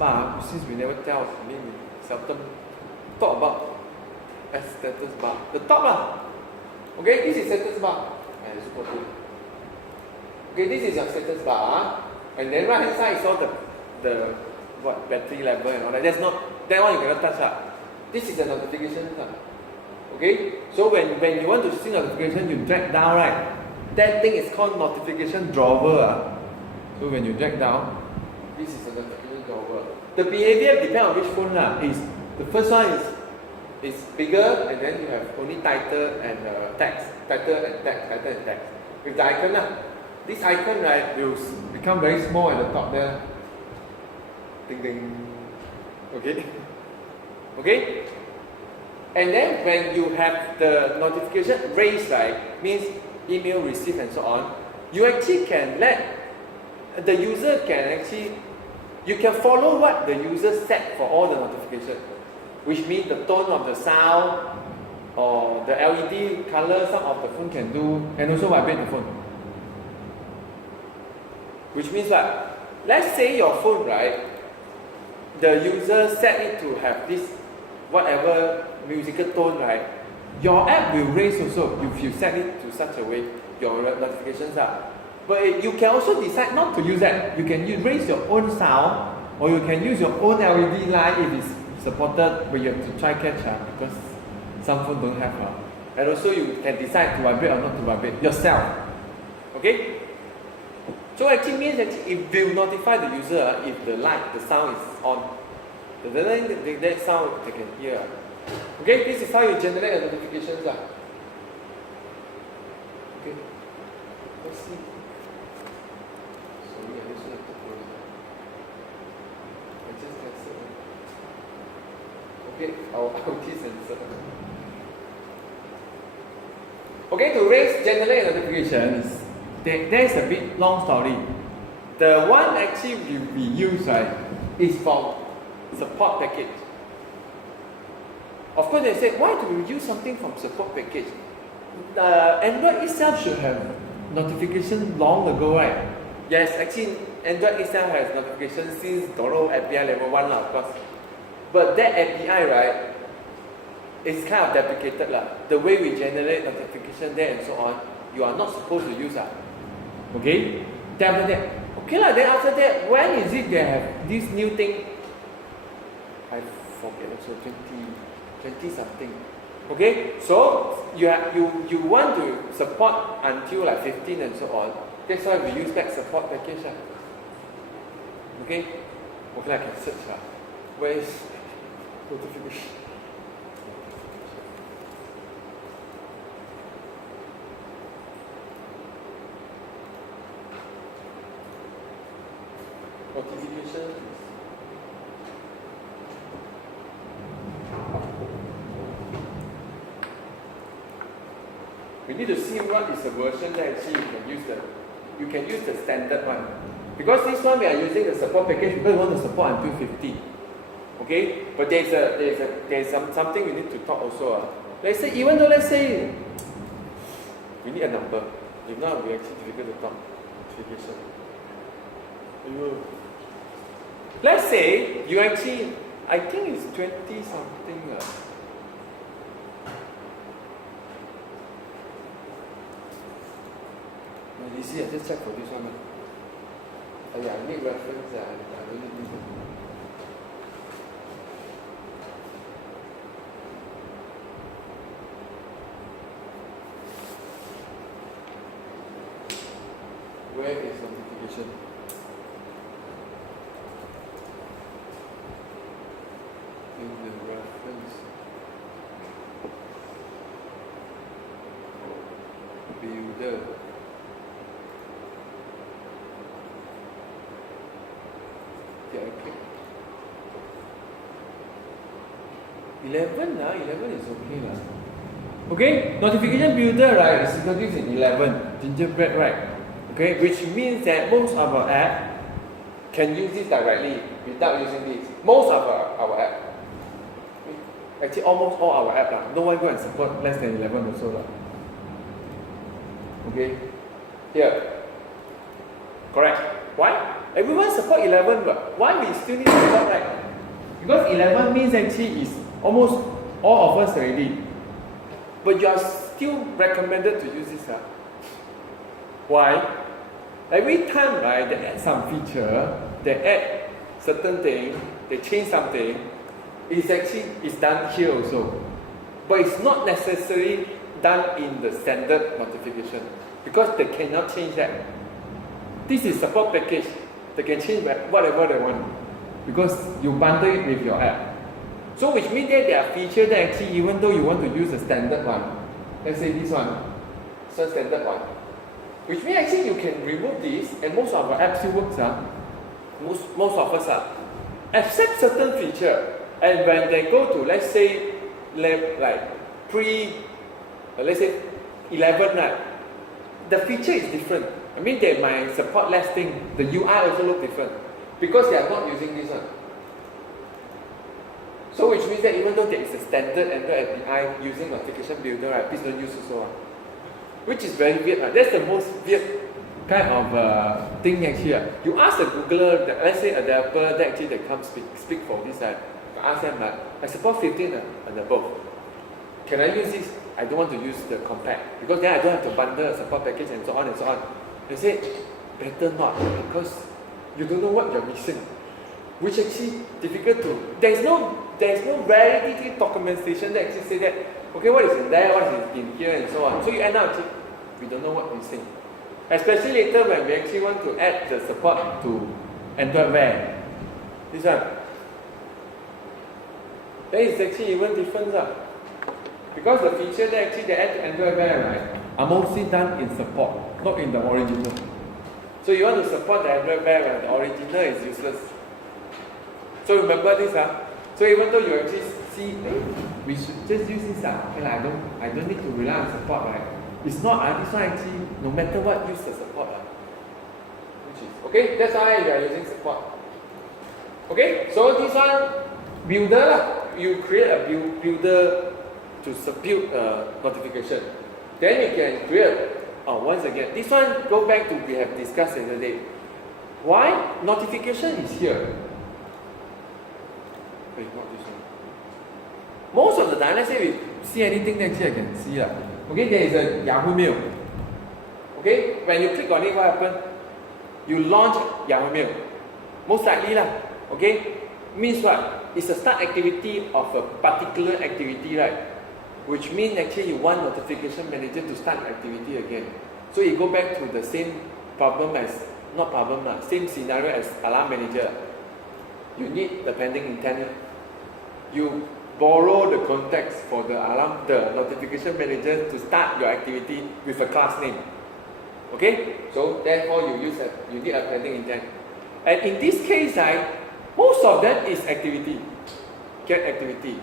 bar, since we never tell, I mean we seldom talk about as status bar. The top lah. Okay, this is status bar. And super cool. Okay, this is your status bar. And then right hand side is all the what battery level and all that. That's not that one you cannot touch lah. This is the notification lah. Okay, so when you want to see notification, you drag down, right? That thing is called notification drawer. So when you drag down, this is the notification drawer. The behavior depends on which phone lah. Is the first one is bigger, and then you have only title and text, title and text. With the icon lah. This icon, right, will become very small at the top there. Ding ding. Okay. Okay. And then when you have the notification raised, right, means email received and so on, you actually can let the user you can follow what the user set for all the notifications, which means the tone of the sound or the LED color some of the phone can do, and also vibrate the phone. Which means what? Let's say your phone, right, the user set it to have this whatever musical tone, right? Your app will raise also if you set it to such a way, your notifications are. But you can also decide not to use that. You can raise your own sound, or you can use your own LED light if it's supported, but you have to try catch because some phones don't have. And also you can decide to vibrate or not to vibrate yourself. Okay? So actually means that it will notify the user if the light, the sound is on. That sound they can hear. Okay, this is how you generate notifications. Okay, let's see. Sorry, I just have to close it. I just cancel it. Okay, I'll de-censor. Okay, to generate notifications, there's a bit long story. The one actually we use, right, is from support package. Of course, they say, why do we use something from support package? Android itself should have notification long ago, right? Yes, actually, Android itself has notification since API level 1, of course. But that API, right, is kind of deprecated. The way we generate notification there and so on, you are not supposed to use. Okay? Then after that, then after that, when is it they have this new thing? I forget also, 20 something. Okay, so you want to support until like 15 and so on. That's why we use that support package. Okay, I can search. Where is notification? Notification. We need to see what is the version that actually you can use the standard one. Because this one we are using the support package because we want to support until 50. Okay? But there's something we need to talk also. Let's say we need a number. If not, it will be actually difficult to talk notification. Let's say you actually, I think it's 20 something. You see, I just check for this one. I need reference. I really need it. Where is notification? In the reference. Builder. Yeah, okay. 11 is okay lah. Okay, notification builder, right, is introduced in 11, Gingerbread, right? Okay, which means that most of our app can use this directly without using this. Most of our app. Actually, almost all our app lah. No one go and support less than 11 also lah. Okay, here. Correct. Why? Everyone support 11, but why we still need to support, right? Because 11 means actually is almost all of us already. But you are still recommended to use this. Why? Every time, right, they add some feature, they add certain thing, they change something, it's done here also. But it's not necessarily done in the standard notification because they cannot change that. This is support package. They can change whatever they want because you bundle it with your app. So which means that there are features that actually, even though you want to use the standard one, let's say this one, it's a standard one, which means actually you can remove this, and most of our apps still works. Most of us accept certain feature, and when they go to, let's say, like let's say 11, right, the feature is different. I mean, they might support less thing. The UI also look different because they are not using this one. So which means that even though there is a standard Android API using notification builder, right, please don't use also. Which is very weird. Right? That's the most weird kind of thing actually. You ask the Googler, let's say a developer that actually they come speak for this, right? You ask them like, I support 15 and above. Can I use this? I don't want to use the compact because then I don't have to bundle a support package and so on and so on. They say better not because you don't know what you're missing. Which actually difficult to. There's no very detailed documentation that actually say that okay, what is in there, what is in here and so on. So you end up actually, we don't know what we're missing. Especially later when we actually want to add the support to Android Wear. This one. That is actually even different. Because the feature that actually they add to Android Wear, right, are mostly done in support, not in the original. So you want to support the Android Wear, right, the original is useless. So remember this. So even though you actually see, we should just use this. Okay, I don't need to rely on support, right? It's not. This one actually, no matter what, use the support. Which is okay. That's why you are using support. Okay. So this one builder, you create a builder to build a notification. Then you can create. Once again, this one go back to we have discussed the other day. Why notification is here? Wait, not this one. Most of the time, let's say we see anything that actually I can see. Okay, there is a Yahoo Mail. Okay, when you click on it, what happens? You launch Yahoo Mail. Most likely okay, means what? It's a start activity of a particular activity, right? Which means actually you want notification manager to start activity again. So you go back to the same problem as, not problem same scenario as alarm manager. You need the pending intent. You borrow the context for the alarm, the notification manager to start your activity with a class name. Okay? So therefore you need a pending intent. And in this case, most of that is activity. Get activity.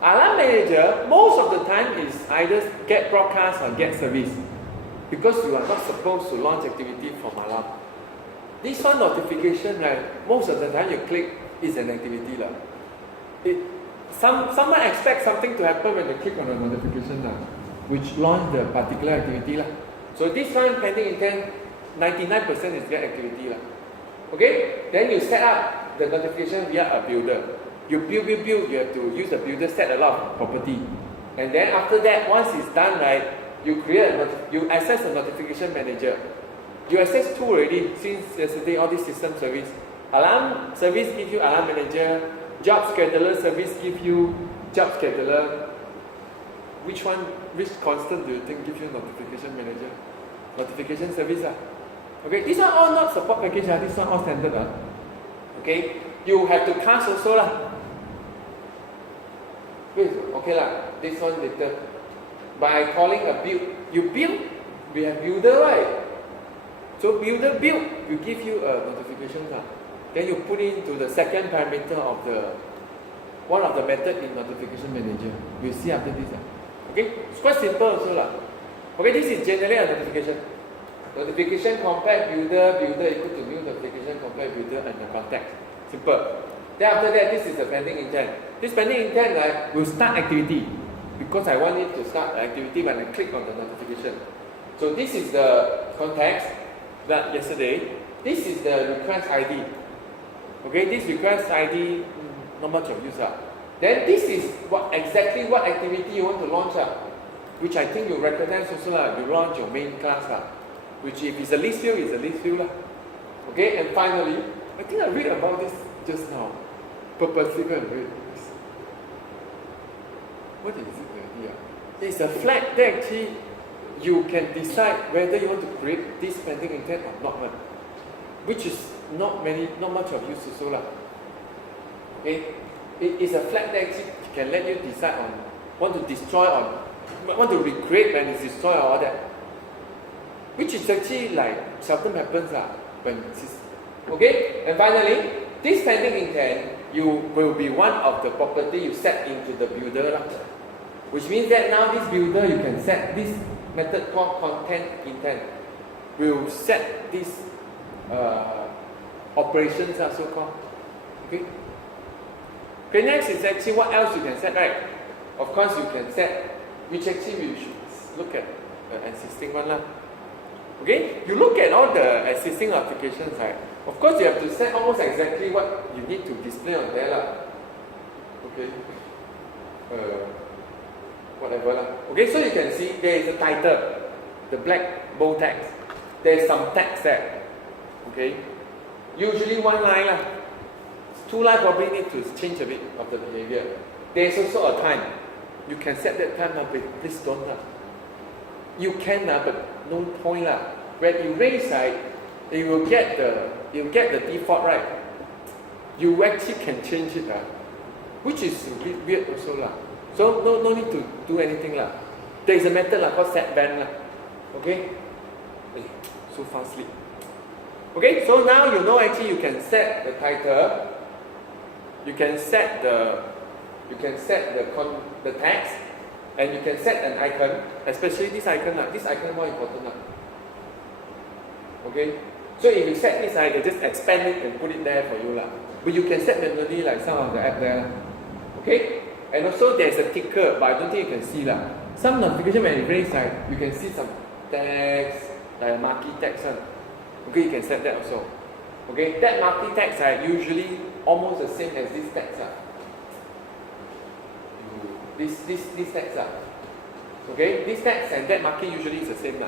Alarm manager, most of the time is either get broadcast or get service. Because you are not supposed to launch activity from alarm. This one notification, most of the time you click is an activity. Someone expects something to happen when they click on the notification which launch the particular activity. So this one pending intent, 99% is get activity. Okay? Then you set up the notification via a builder. You build, you have to use the builder, set a lot of property. And then after that, once it's done, you you access the notification manager. You access two already since yesterday, all these system service. Alarm service gives you alarm manager, job scheduler service gives you job scheduler. Which constant do you think gives you notification manager? Notification service. Okay, these are all not support package, these are all standard. Okay, you have to cast also. Okay, this one later. By calling a build, you build, we have builder, right? So builder build, we give you a notification. Then you put into the second parameter of one of the method in notification manager. We'll see after this. Okay, it's quite simple also. Okay, this is generally a notification. Notification compact builder equal to new notification compact builder and the context. Simple. Then after that, this is the pending intent. This pending intent will start activity because I want it to start the activity when I click on the notification. So this is the context that yesterday. This this is the request ID. Okay, this request ID, not much of use. Then this is exactly what activity you want to launch, which I think you recognize also. You launch your main class, which if it's a list field, it's a list field. Okay, and finally, I think I read about this just now. Purposely go and read this. What is it already? It's a flag that actually you can decide whether you want to create this pending intent or not, which is not much of use also. Okay, it is a flag that actually can let you decide on want to destroy or want to recreate when it's destroyed or all that, which is actually like seldom happens when it's okay. And finally, this pending intent will be one of the property you set into the builder, which means that now this builder you can set this method called content intent will set these operations so called. Okay. Okay, next is actually what else you can set, right? Of course you can set, which actually we should look at the existing one. Okay, you look at all the existing applications, right? Of course you have to set almost exactly what you need to display on there. Okay. Whatever. Okay, so you can see there is a title, the black bold text. There is some text there. Okay. Usually one line. 2 lines probably need to change a bit of the behavior. There is also a time. You can set that time, but please don't. You can, but no point. When you raise, you will get the default, right? You actually can change it, which is a bit weird also. So no need to do anything. There is a method called set ban. Okay? So fast sleep. Okay, so now you know actually you can set the title, you can set the text, and you can set an icon, especially this icon. This icon more important. Okay? So if you set this, they just expand it and put it there for you. But you can set manually like some of the app there. Okay? And also there's a ticker, but I don't think you can see. Some notification when it raise, you can see some text, like marquee text. Okay, you can set that also. Okay, that marquee text usually almost the same as this text. This text. Okay, this text and that marquee usually is the same.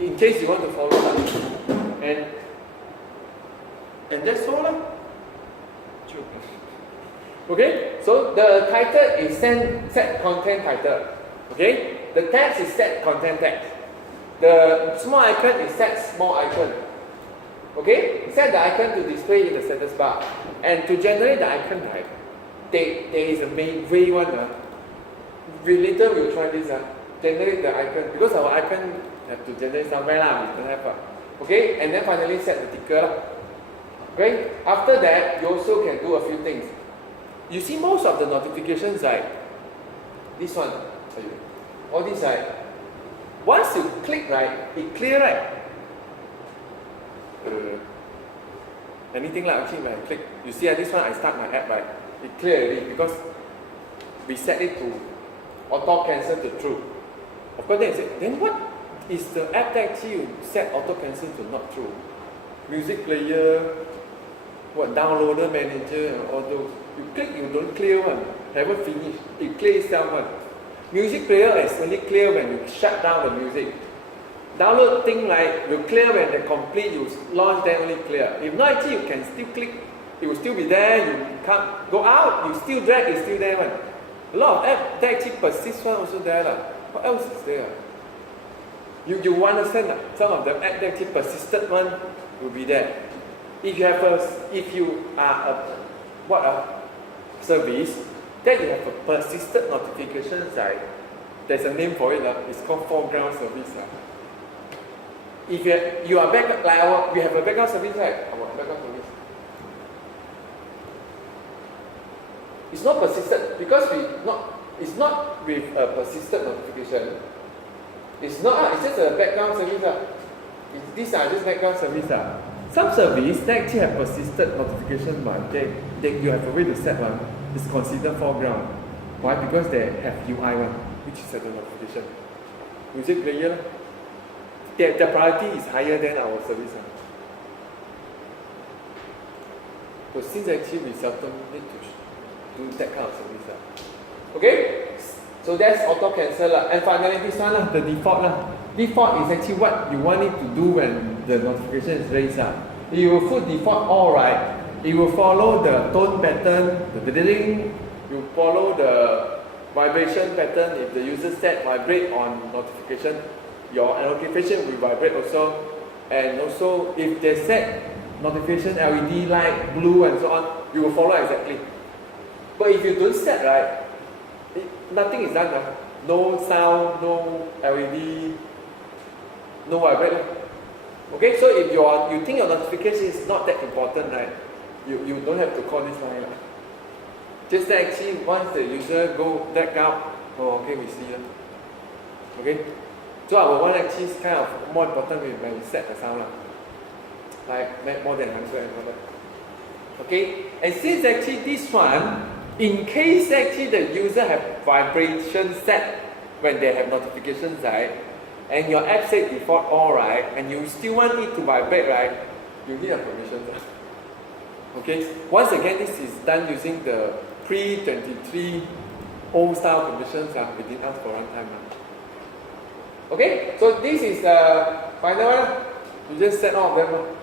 In case you want to follow. And that's all. Okay, so the title is set content title. Okay, the text is set content text. The small icon is set small icon. Okay, set the icon to display in the status bar. And to generate the icon, there is a way one. We later will try this. Generate the icon, because our icon have to generate somewhere. We don't have. Okay, and then finally set the ticker. Okay, after that, you also can do a few things. You see most of the notifications, this one, all these, once you click, it clear, anything actually when I click, you see this one, I start my app, it clear already because we set it to auto cancel to true. Of course, then you say, then what is the app that actually you set auto cancel to not true? Music player, downloader manager, and all those. You click, you don't clear one. Haven't finished. It clears itself one. Music player is only clear when you shut down the music. Download thing will clear when they complete, you launch, then only clear. If not, actually you can still click, it will still be there, you can't go out, you still drag, it's still there one. A lot of apps that actually persist one also there. What else is there? You understand some of the apps that actually persisted one will be there. If you are a service, then you have a persistent notification there's a name for it. It's called foreground service. If you are backup, we have a backup service, our backup service. It's not persistent because it's not with a persistent notification. It's not. It's just a background service. These are just background service. Some service that actually have persistent notification, but you have a way to set one. It's considered foreground. Why? Because they have UI one, which is set the notification. Music player, their priority is higher than our service. But since actually we seldom need to do that kind of service. Okay? So that's auto cancel lah. And finally this one lah, the default lah. Default is actually what you want it to do when the notification is raised lah. If you put default all right, it will follow the tone pattern, the ding, you follow the vibration pattern. If the user set vibrate on notification, your notification will vibrate also. And also if they set notification LED light blue and so on, you will follow exactly. But if you don't set right, nothing is done. No sound, no LED, no vibrate. Okay, so if you think your notification is not that important, right, you don't have to call this line. Just that actually once the user go back out, oh okay, we see them. Okay, so our one actually is kind of more important when we set the sound, like more than 100 and all that. Okay, and since actually this one, in case actually the user have vibration set when they have notifications, right, and your app set default all right, and you still want it to vibrate, right, you need a permission. Okay, once again this is done using the pre-23 old style permissions we didn't ask for runtime. Okay, so this is the final one. You just set all of them.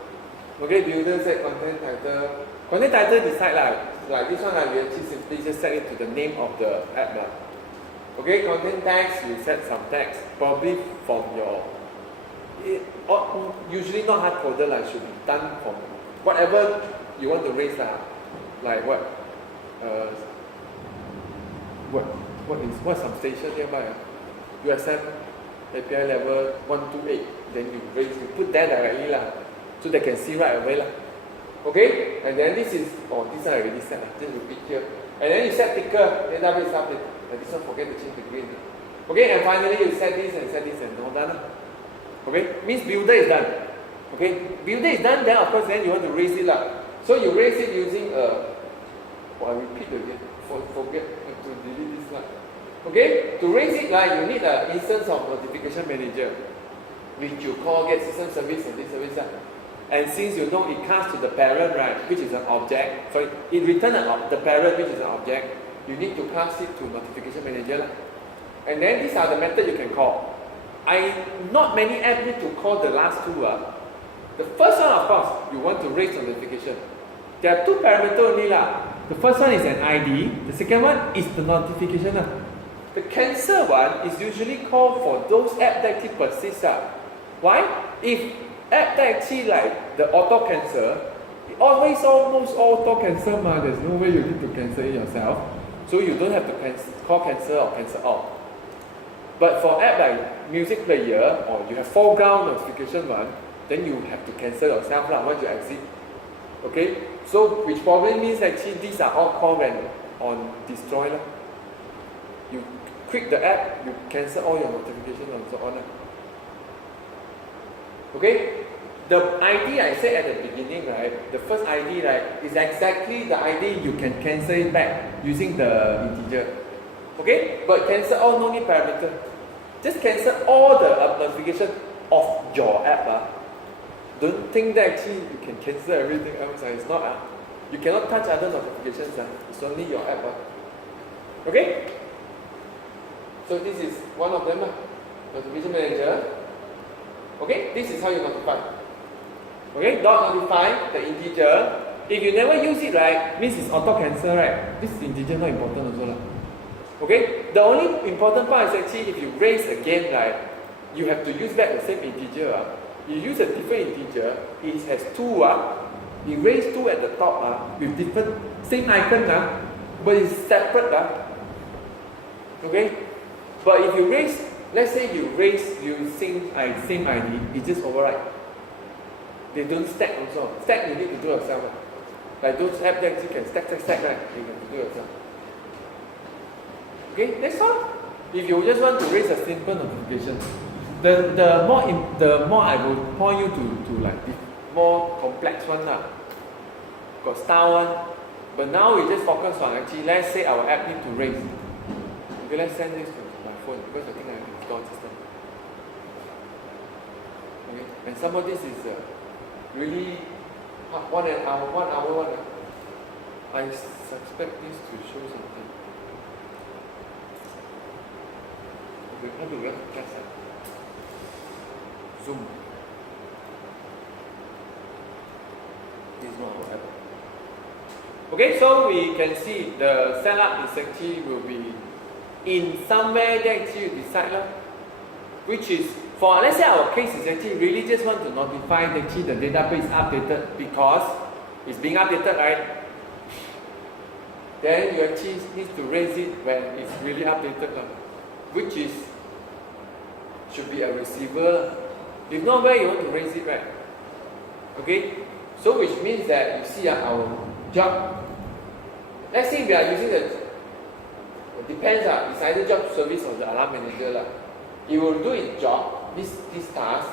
Okay, builder set content title. Content title decide like this one you actually simply just set it to the name of the app. Okay, content text, you set some text, probably from your, usually not hard coded, should be done from whatever you want to raise like what's some station nearby. You accept API level 128, then you put that directly so they can see right away Okay, and then this is this one already set just repeat here, and then you set ticker database update. This one forget to change the green. Okay, and finally you set this and all done. Okay, means builder is done. Okay, builder is done, then of course then you want to raise it So you raise it using I repeat again, forget to delete this Okay, to raise it you need an instance of notification manager, which you call get system service or this service And since you know it comes to the parent, right, which is an object, so it returns the parent, which is an object, you need to pass it to notification manager. And then these are the methods you can call. Not many apps need to call the last two. The first one, of course, you want to raise notification. There are two parameters only. The first one is an ID. The second one is the notification. The cancel one is usually called for those apps that actually persist. Why? If app that actually like the auto cancel, it always almost auto cancel. There's no way you need to cancel it yourself. So you don't have to call cancel or cancel out. But for app like music player or you have foreground notification one, then you have to cancel yourself once you exit. Okay? So which probably means actually these are all called when on destroy. You quit the app, you cancel all your notifications and so on. Okay? The ID I said at the beginning, right? The first ID, right, is exactly the ID you can cancel it back using the integer. Okay? But cancel all no need parameter. Just cancel all the notification of your app. Don't think that actually you can cancel everything else. It's not. You cannot touch other notifications. It's only your app. Okay? So this is one of them. Notification manager. Okay? This is how you notify. Okay, dot notify the integer. If you never use it, right, means it's auto cancel, right? This integer not important also. Okay, the only important part is actually if you raise again, right, you have to use back the same integer. You use a different integer, it has two. You raise two at the top with different same icon, but it's separate. Okay, but if you raise, let's say you raise using same ID, it just override. They don't stack also. Stack you need to do yourself. Like those apps that you can stack, right? You have to do yourself. Okay, that's all. If you just want to raise a simple notification, the more I will point you to like the more complex one got style one. But now we just focus on actually, let's say our app need to raise. Okay, let's send this to my phone because I think I have installed system. Okay, and some of this is really 1 hour. I suspect this to show something. Okay, how to run class? Zoom. This is not our app. Okay, so we can see the setup is actually will be in somewhere that actually you decide which is, for let's say our case is actually really just want to notify that actually the database updated because it's being updated, right? Then you actually need to raise it when it's really updated, which is should be a receiver. If not, where you want to raise it, right? Okay, so which means that you see our job. Let's say we are using the, it depends, it's either job service or the alarm manager. It will do its job, this task,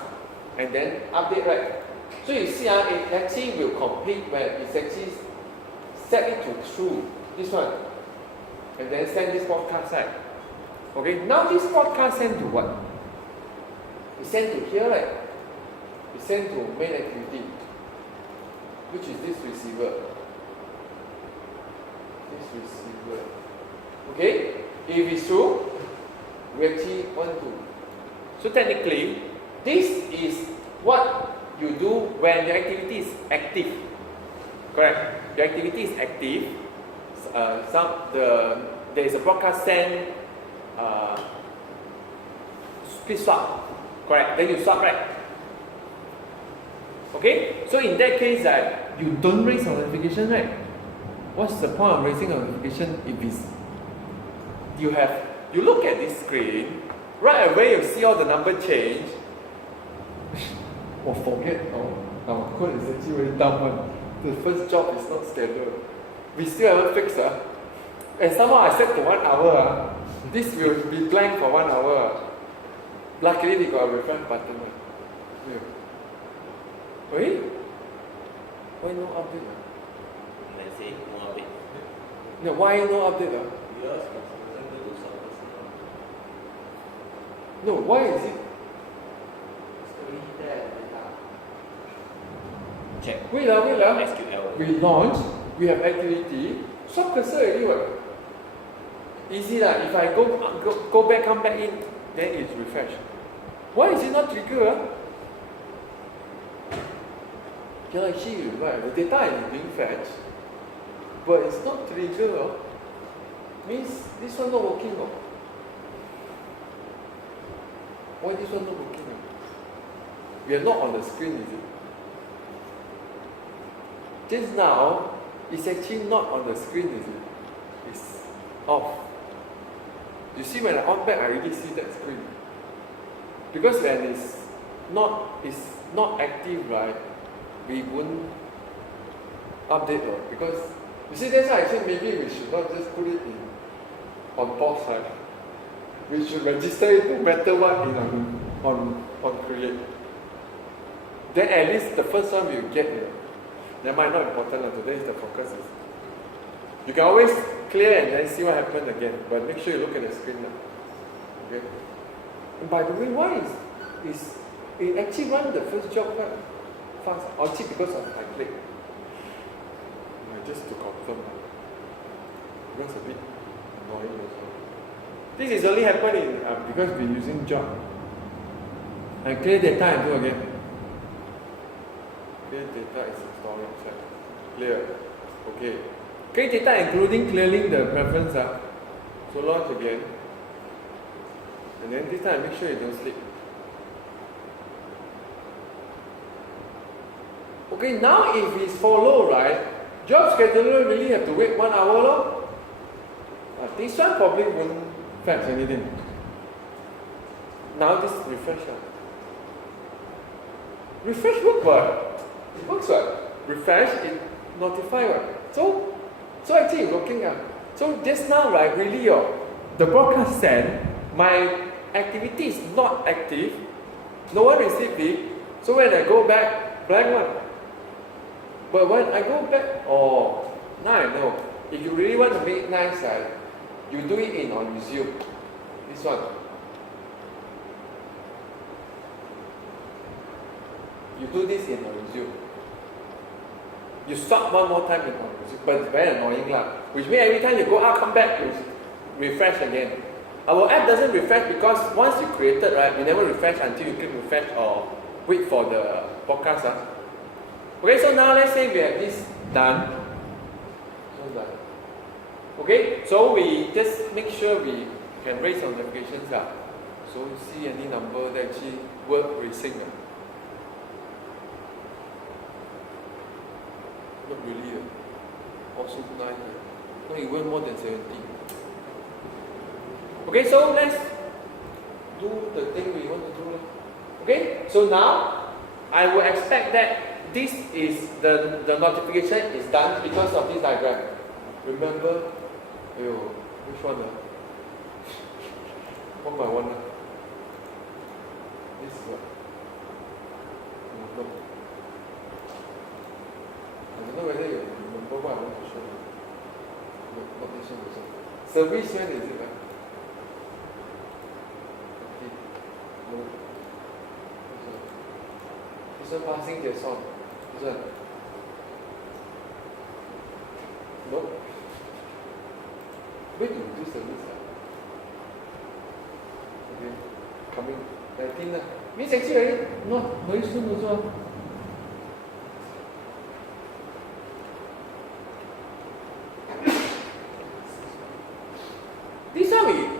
and then update, right? So you see, it actually will complete when it's actually set it to true, this one, and then send this podcast, right? Okay, now this podcast sent to what? It's sent to here, right? It's sent to main activity, which is this receiver. This receiver. Okay? If it's true, we actually want to. So technically, this is what you do when the activity is active. Correct? The activity is active. There is a broadcast send. Please swap. Correct? Then you swap, right? Okay? So in that case, you don't raise a notification, right? What's the point of raising a notification if it's you look at this screen, right away you see all the number change. Forget. Our code is actually very dumb one. The first job is not scheduled. We still haven't fixed. And somehow I set to 1 hour. This will be blank for 1 hour. Luckily we got a refresh button. Yeah. Wait? Why no update? Let's say no update. No, why no update? Because No, why is it? check. Wait, SQL. we launch, we have activity, swap cursor already what? Easy if I go back, come back in, then it's refresh. Why is it not trigger? Yeah, actually you're right. The data is being fetched, but it's not trigger. Means this one not working. Why this one not working? We are not on the screen, is it? Just now, it's actually not on the screen, is it? It's off. You see, when I on back, I already see that screen. Because when it's not active, right? We won't update, right? Because you see, that's why I think maybe we should not just put it on pause, right? We should register it no matter what on create. Then at least the first one we'll get it. That might not important. Today is the focus. You can always clear and then see what happened again. But make sure you look at the screen now. Okay. And by the way, why is it actually run the first job quite fast? Actually because of I click. Just to confirm. Because a bit annoying also. This is only happening because we're using job. And clear data and do again. Clear data is installing. Clear. Okay. Clear data including clearing the preference. So launch again. And then this time make sure you don't sleep. Okay, now if it's follow, right? Job scheduler really have to wait 1 hour. This one probably won't fetch anything. Now this refresh. Refresh work what? It works what? Refresh, it notify what? So actually it's working. So just now, right, really the broadcast send, my activity is not active, no one received it, so when I go back, blank one. But when I go back, now I know. If you really want to make it nice, you do it on resume. This one. You do this in a resume. You stop one more time, but it's very annoying lah. Which means every time you go out, come back, you refresh again. Our app doesn't refresh because once you created, right, you never refresh until you click refresh or wait for the podcast. Okay, so now let's say we have this done. So done. Okay, so we just make sure we can raise notifications. So you see any number that actually worth raising. Not really. Also nice. Not even more than 70. Okay, so let's do the thing we want to do. Okay, so now I will expect that this is the notification is done because of this diagram. Remember, which one? One by one. This is what? No. I don't know whether you remember what I want to show you. No, not this one also. Service, when is it? No. This one passing their song. This one. No. Wait to do service. Okay. Coming 19 lah. Means actually already not very soon also.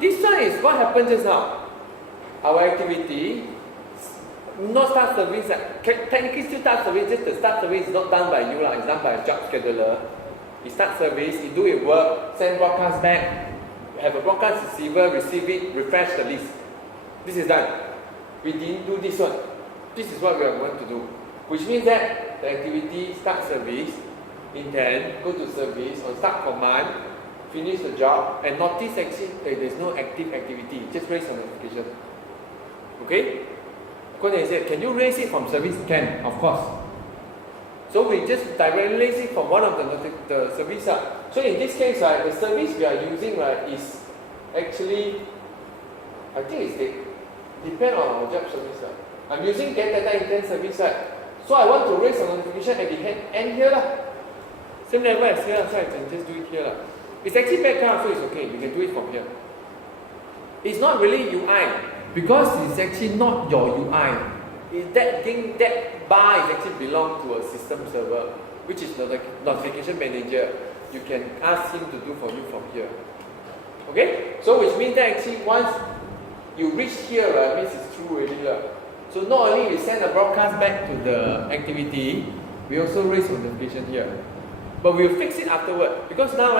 This one is what happened just now. Our activity, not start service. Technically still start service, just the start service is not done by you, it's done by a job scheduler. You start service, you do your work, send broadcast back, have a broadcast receiver, receive it, refresh the list. This is done. We didn't do this one. This is what we are going to do. Which means that the activity start service, intend, go to service, on start command, finish the job, and notice actually there's no active activity, just raise a notification. Okay? He said, can you raise it from service? Can, of course. So we just directly raise it from one of the service. So in this case, the service we are using is actually, I think it's depend on our job service. I'm using get data intent service. So I want to raise a notification at the end here. Same level as here, so I can just do it here. It's actually background, so it's okay. You can do it from here. It's not really UI because it's actually not your UI. That bar is actually belong to a system server, which is the notification manager. You can ask him to do for you from here. Okay? So which means that actually once you reach here, means it's true already. So not only we send a broadcast back to the activity, we also raise a notification here. But we'll fix it afterward because now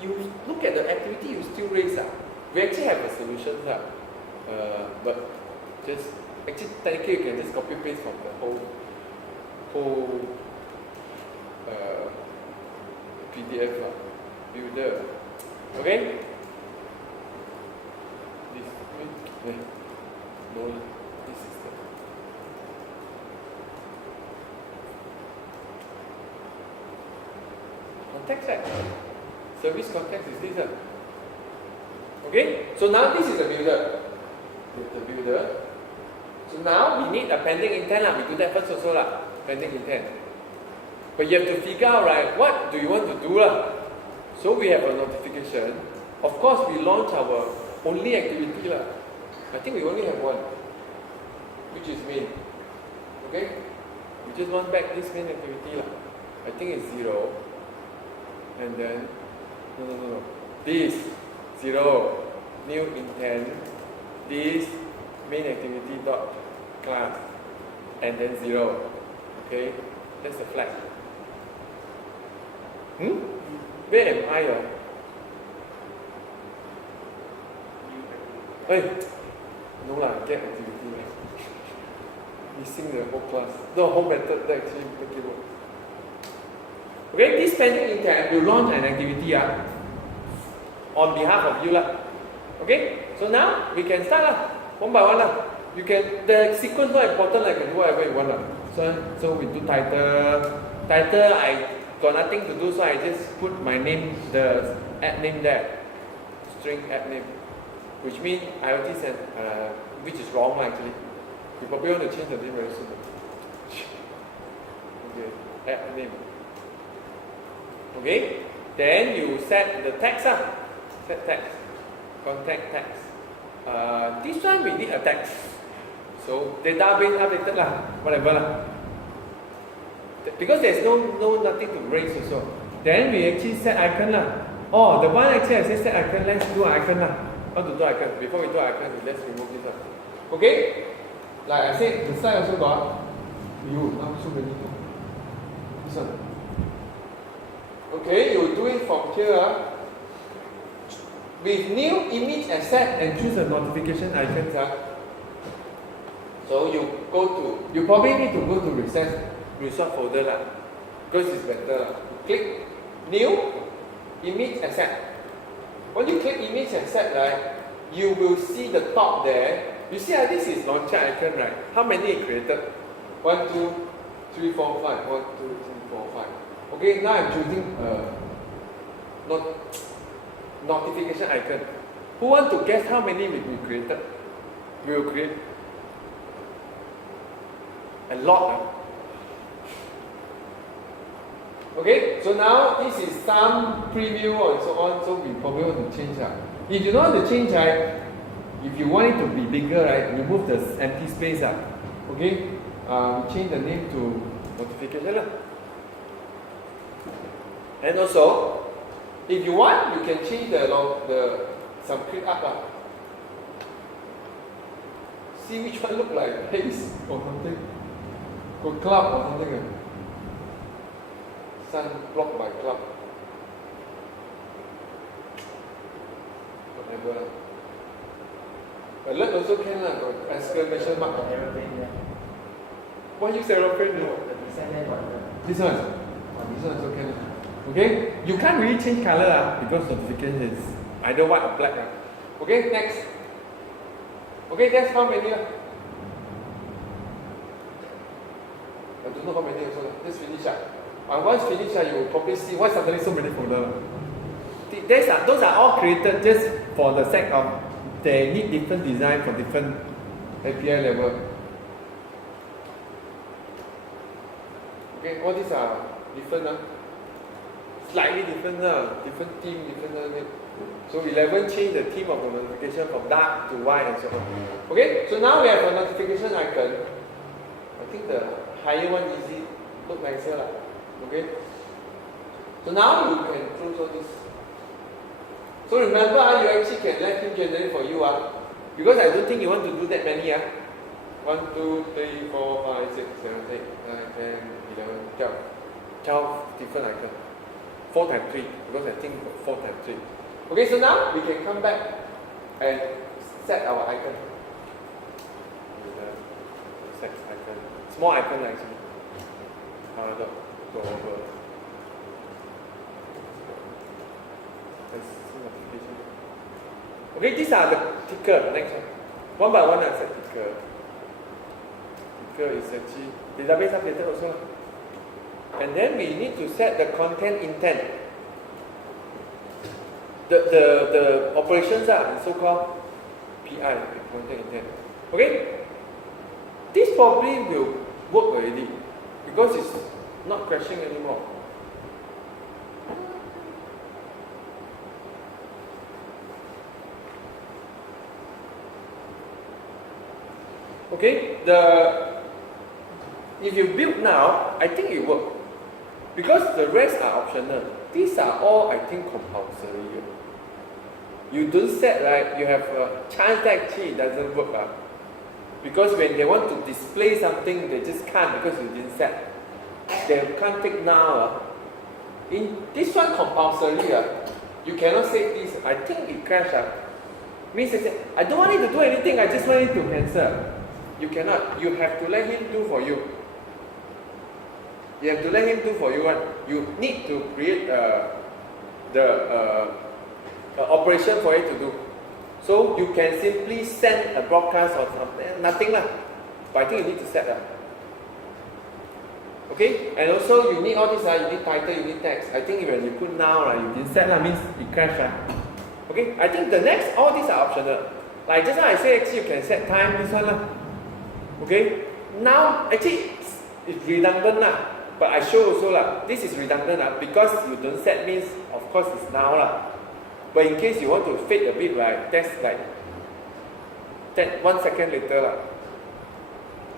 you look at the activity, you still raise. We actually have a solution, but just actually technically you can just copy paste from the whole PDF builder. Okay? This is the context. Service context is this. Okay? So now this is the builder. So now we need a pending intent. We do that first also. Pending intent. But you have to figure out, what do you want to do? So we have a notification. Of course, we launch our only activity. I think we only have one, which is main. Okay? We just want back this main activity. I think it's 0. And then, no. This, 0, new intent, this main activity dot class, and then 0. Okay? That's the flag. Where am I? No get activity. Missing the whole class. The whole method that actually make it work. Okay, this pending intent will launch an activity on behalf of you. Okay, so now we can start one by one. You can, the sequence not important, I can do whatever you want. So we do title. I got nothing to do, so I just put my name, the app name there. String app name. Which means IoT send, which is wrong actually. You probably want to change the name very soon. Okay, app name. Okay, then you set the text set text, contact text. This one we need a text. So database updated whatever Because there's no nothing to raise also. Then we actually set icon Oh, the one actually I said set icon. Let's do an icon How to do icon? Before we do icon, let's remove this one. Okay? Like I said, the side also got. Now so many things. This one. Okay, you do it from here. With new image asset and choose a notification icon. So you probably need to go to result folder because it's better. Click new image asset. When you click image asset, right, you will see the top there. You see this is launcher icon, right? How many it created? 1, 2, 3, 4, 5. 1, 2, 3, 4, 5. Okay, now I'm choosing notification icon. Who want to guess how many will be created? We will create a lot. Okay, so now this is some preview and so on, so we probably want to change If you don't want to change, if you want it to be bigger, remove the empty space. Okay, change the name to notification. And also, if you want, you can change some click up. See which one look like haze or something, or cloud or something. Sun blocked by cloud. Whatever. Alert also can exclamation mark. Why use aeroplane? This one. This one also can. Okay? You can't really change color because notification is either white or black. Okay, next. Okay, that's how many. I don't know how many also. Just finish. Once finish, you will probably see why suddenly so many folders. Those are all created just for the sake of they need different design for different API level. Okay, all these are different. Slightly different, different theme, different name. So 11 change the theme of the notification from dark to white and so on. Okay, so now we have a notification icon. I think the higher one easy, look nicer. Okay, so now you can choose all this. So remember, you actually can let him generate for you. Because I don't think you want to do that many. 1, 2, 3, 4, 5, 6, 7, 8, 9, 10, 11, 12. 12 different icons. 4 times 3, because I think 4 times 3. Okay, so now we can come back and set our icon. Set icon. Small icon actually. Go over. Okay, these are the ticker. Next one by one, I set ticker. Ticker is actually database updated also. And then we need to set the content intent. The operations are so-called PI, content intent. Okay? This probably will work already because it's not crashing anymore. Okay, if you build now, I think it works. Because the rest are optional. These are all, I think, compulsory. You don't set, right? You have a chance that actually it doesn't work. Because when they want to display something, they just can't because you didn't set. They can't take now. In this one compulsory, you cannot say this. I think it crashed. Means they say, I don't want it to do anything, I just want it to cancel. You cannot. You have to let him do for you. You have to let him do for you. You need to create the operation for it to do. So you can simply send a broadcast or something, nothing lah. But I think you need to set up. Okay, and also you need all this. You need title, you need text. I think when you put now, you didn't set means it crashed. Okay, I think the next, all these are optional. Like just now I say actually you can set time, this one lah. Okay, now actually it's redundant lah. But I show also lah. This is redundant because you don't set means of course it's now lah. But in case you want to fade a bit, right? That's like 1 second later lah.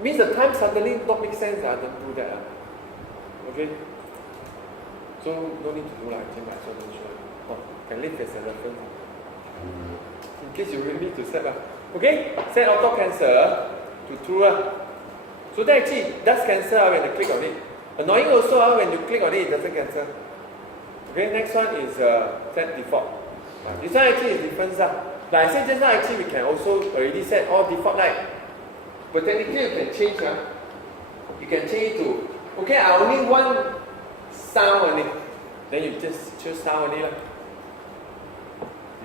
Means the time suddenly not make sense. Don't do that. Okay. So no need to do like actually might as well don't show. Oh, can leave as a reference. In case you really need to set lah. Okay, set auto cancel to true lah. So that actually does cancel when you click on it. Annoying also when you click on it doesn't cancel. Okay, next one is set default. This one actually is different lah. Like I said just now, actually we can also already set all default light. But technically you can change You can change it to okay, I only want sound on it. Then you just choose sound only lah.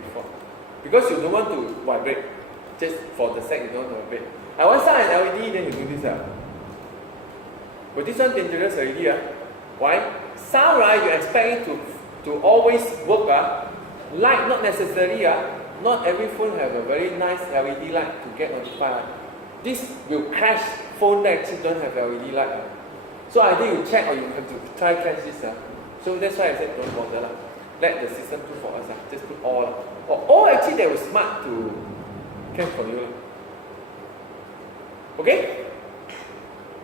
Default. Because you don't want to vibrate. Just for the sake you don't want to vibrate. I want sound and LED, then you do this But this one dangerous already Why? Sound right, you expect it to always work Light not necessary Not every phone have a very nice LED light to get notified This will crash phone that actually don't have LED light So either you check or you have to try catch this So that's why I said don't bother Let the system do for us Just put all All actually they were smart to catch for you Okay?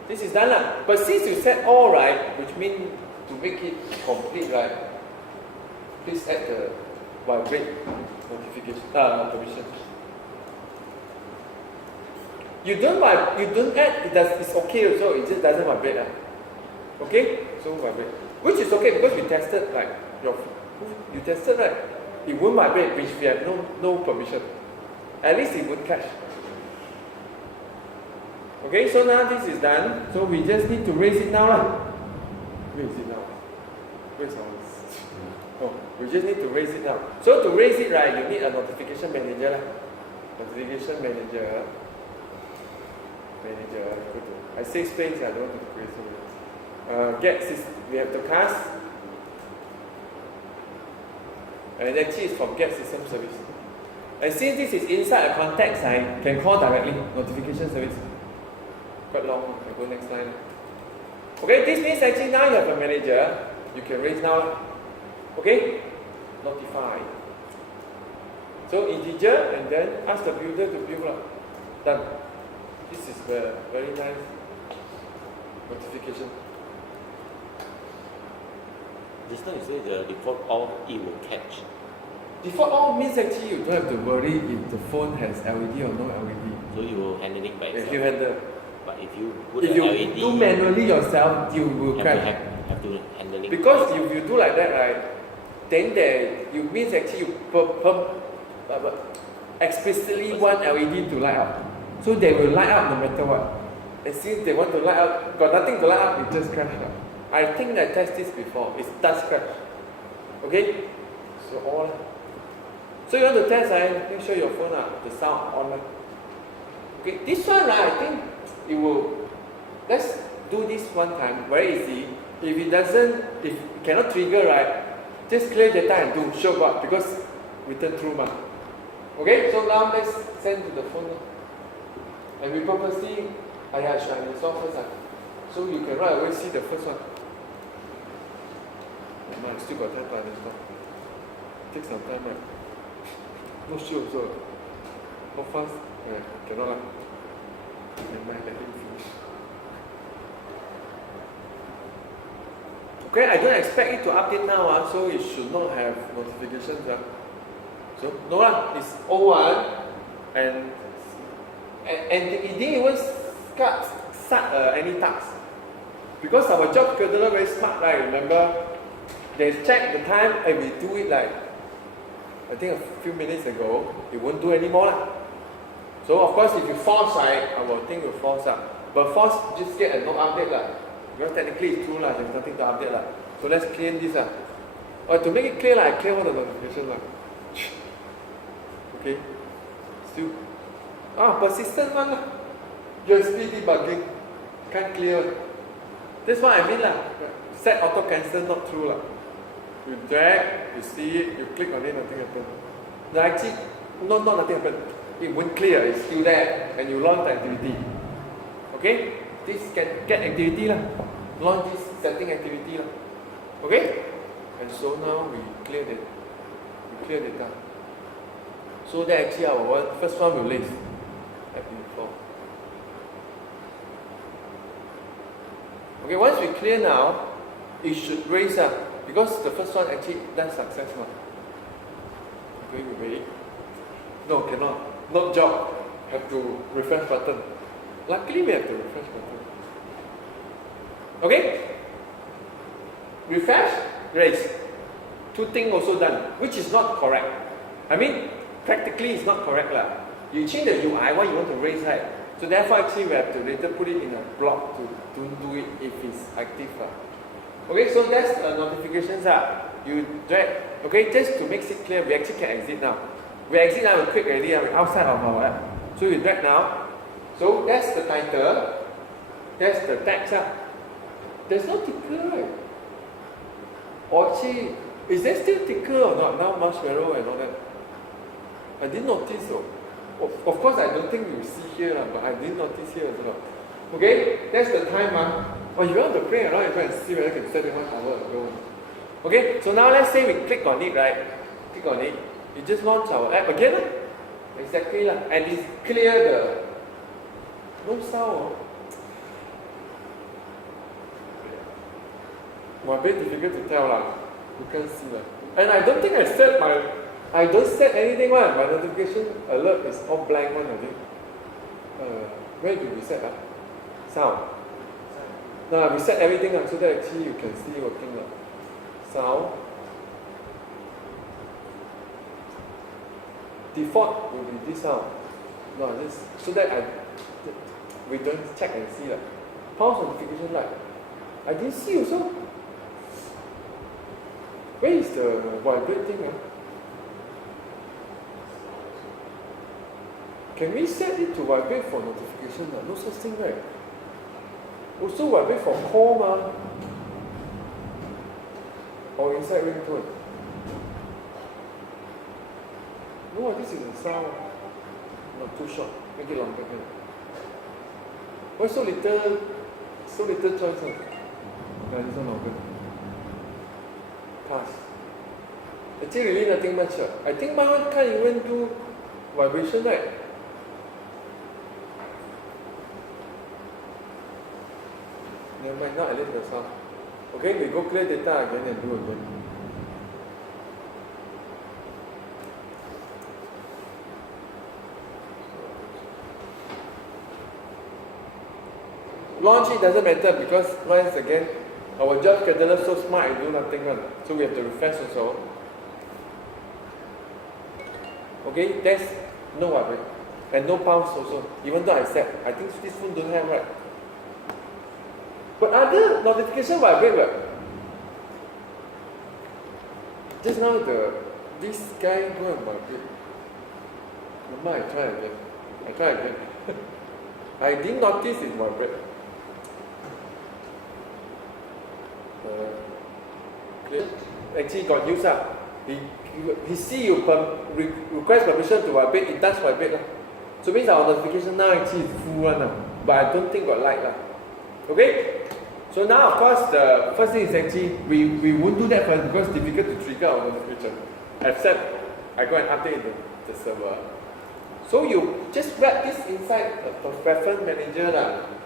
This is done But since you set all right, which means to make it complete right, please add the vibrate notification permission. You don't add it's okay also, it just doesn't vibrate Okay? So vibrate. Which is okay because we tested you tested right? It won't vibrate which we have no permission. At least it would catch. Okay, so now this is done. So we just need to raise it now Where is it now? Where's our we just need to raise it now. So to raise it right, you need a notification manager Notification manager. I say space, I don't want to create it. We have the cast. And actually it's from get system service. And since this is inside a context, I can call directly notification service. Quite long, I go next line. Okay, this means actually now you have a manager, you can raise now. Okay? Notify. So integer and then ask the builder to build Done. This is the very nice notification. Just now you say the default all it will catch. Default all means actually you don't have to worry if the phone has LED or no LED. So you will handle it by itself. If you handle. But if you put if the you LED, do manually yourself, you will crash. have to handle it. Because if you do like that, right, then you means actually you explicitly want LED to light up. So they will light up no matter what. And since they want to light up, got nothing to light up, it just crash. I think I tested this before. It does crash. Okay? So all. So you want to test, make sure your phone the sound on. Okay, this one I think it will. Let's do this one time. Very easy. If it cannot trigger right, just clear data and do show God because return true Okay, so now let's send to the phone. And we purposely should I install first so you can right away see the first one. I still got time to install. Take some time No sure also. No fast. Cannot let him finish. Okay, I don't expect it to update now, so it should not have notifications. So no it's O1 and it didn't even start any tasks. Because our job scheduler very smart, right? Remember? They check the time and we do it like I think a few minutes ago, it won't do anymore. So of course if you force our thing will force But force just get a no update Because technically it's true there's nothing to update So let's clean this to make it clear I clear all the notifications Okay. Still. Persistent one USB debugging. Can't clear. That's what I mean Set auto cancel not true You drag, you see it, you click on it, nothing happens. No, actually, not nothing happens. It won't clear, it's still there, and you launch the activity. Okay? This can get activity Launch this setting activity lah. Okay? And so now we clear data. So that actually our first one will raise at before. Okay, once we clear now, it should raise up because the first one actually done success now. Okay, we ready? No, cannot. Not job. Have to refresh button. Luckily we have to refresh button. Okay? Refresh, raise. Two things also done, which is not correct. I mean, practically it's not correct lah. You change the UI, what you want to raise, right? So therefore actually we have to later put it in a block to do it if it's active lah. Okay, so that's the notifications lah. You drag, okay, just to make it clear, we actually can exit now. We exit now, we click already, we're outside of our app. So we drag now. So that's the title, that's the text lah. There's no ticker, right? Or actually, is there still ticker or not? Now marshmallow and all that. I didn't notice though. Of course, I don't think you see here, but I didn't notice here as well. Okay, that's the time. Oh, you want to play around and try and see whether you can set it 1 hour ago. Okay, so now let's say we click on it, right? Click on it. You just launch our app again. Exactly. And it's clear the. No sound. Well, a bit difficult to tell. You can't see. And I don't think I don't set anything one. My notification alert is all blank one, I think. Where do we set? Sound. No, we set everything so that actually you can see working. Sound. Default will be this sound. No, this so that we don't check and see. Pause notification light. I didn't see also. Where is the vibrate thing? Can we set it to vibrate for notification? No such thing, right? Also vibrate for call or inside ringtone. No, this is a sound. Not too short. Make it longer. Why so little choice? This one longer. Pass. Actually, really nothing much. I think my one can't even do vibration, right? Never mind, now I leave the sound. Okay, we go clear data again and do again. Launch it doesn't matter because once again, our job scheduler so smart and do nothing. So we have to refresh also. Okay, there's no vibrate and no pulse also. Even though I set, I think this phone don't have, right? But other notification vibrate. Just now this guy go and vibrate. Mama, I try again. I didn't notice it vibrate. Actually got used up. He see you request permission to vibrate, it does vibrate. So means our notification now actually is full one. But I don't think got light. Okay? So now of course the first thing is actually we won't do that first because it's difficult to trigger our notification. Except I go and update the server. So you just wrap this inside the preference manager.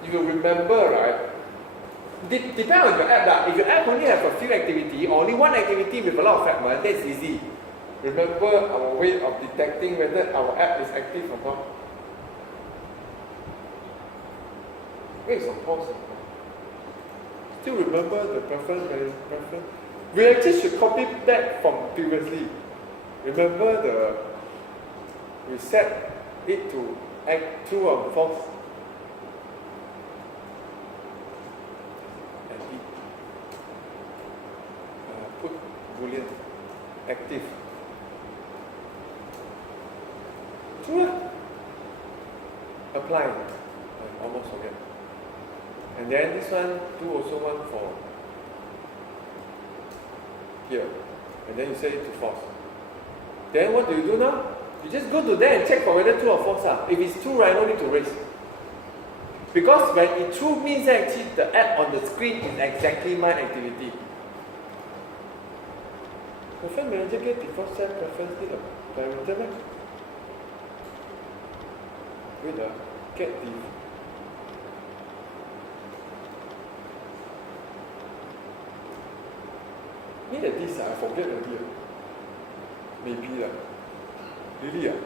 You will remember, right? Depend on your app. If your app only have a few activity, only one activity with a lot of fragment, that's easy. Remember our way of detecting whether our app is active or not. Where is on pause? Still remember the preference? We actually should copy that from previously. Remember we set it to act true or false. Put boolean active. True. Apply. I almost forget. And then this one, do also one for here. And then you set it to false. Then what do you do now? You just go to there and check for whether true or false. If it's true, right, no need to raise. Because when it true means that actually the app on the screen is exactly my activity. Preference manager get default set preference ni lah. Parameter kan? Wait lah. Get the ni the this I forget already. Maybe lah. Really ah?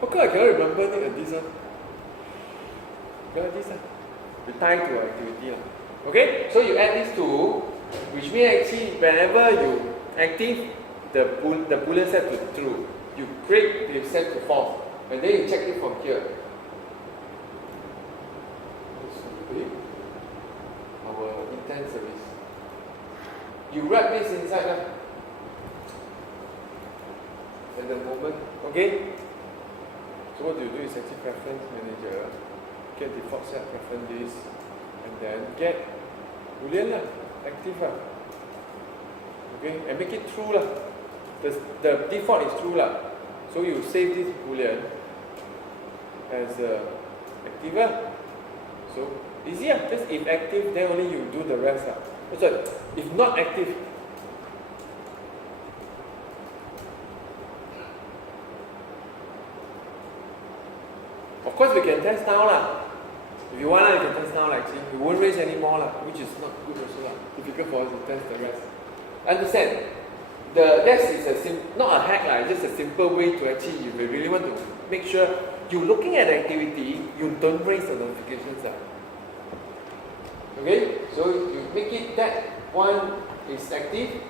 How come I cannot remember this one? This one. We tie to our activity lah. Okay? So you add these two, which means actually whenever you active the boolean set to true, you create the set to false, and then you check it from here. Our intent service. You wrap this inside lah. At the moment, okay? So what you do is actually preference manager, get default set preference this, and then get boolean lah, active lah. Okay, and make it true lah. The default is true lah. So you save this boolean as active lah. So easy lah. Just if active, then only you do the rest lah. So if not active, of course we can test now lah. If you want, you can test now lah. Actually, we won't raise any more lah, which is not good also lah. Difficult for us to test the rest. Understand? That is not a hack lah. It's just a simple way to actually, if you really want to make sure you're looking at the activity, you don't raise the notifications lah. Okay, so you make it that one is active.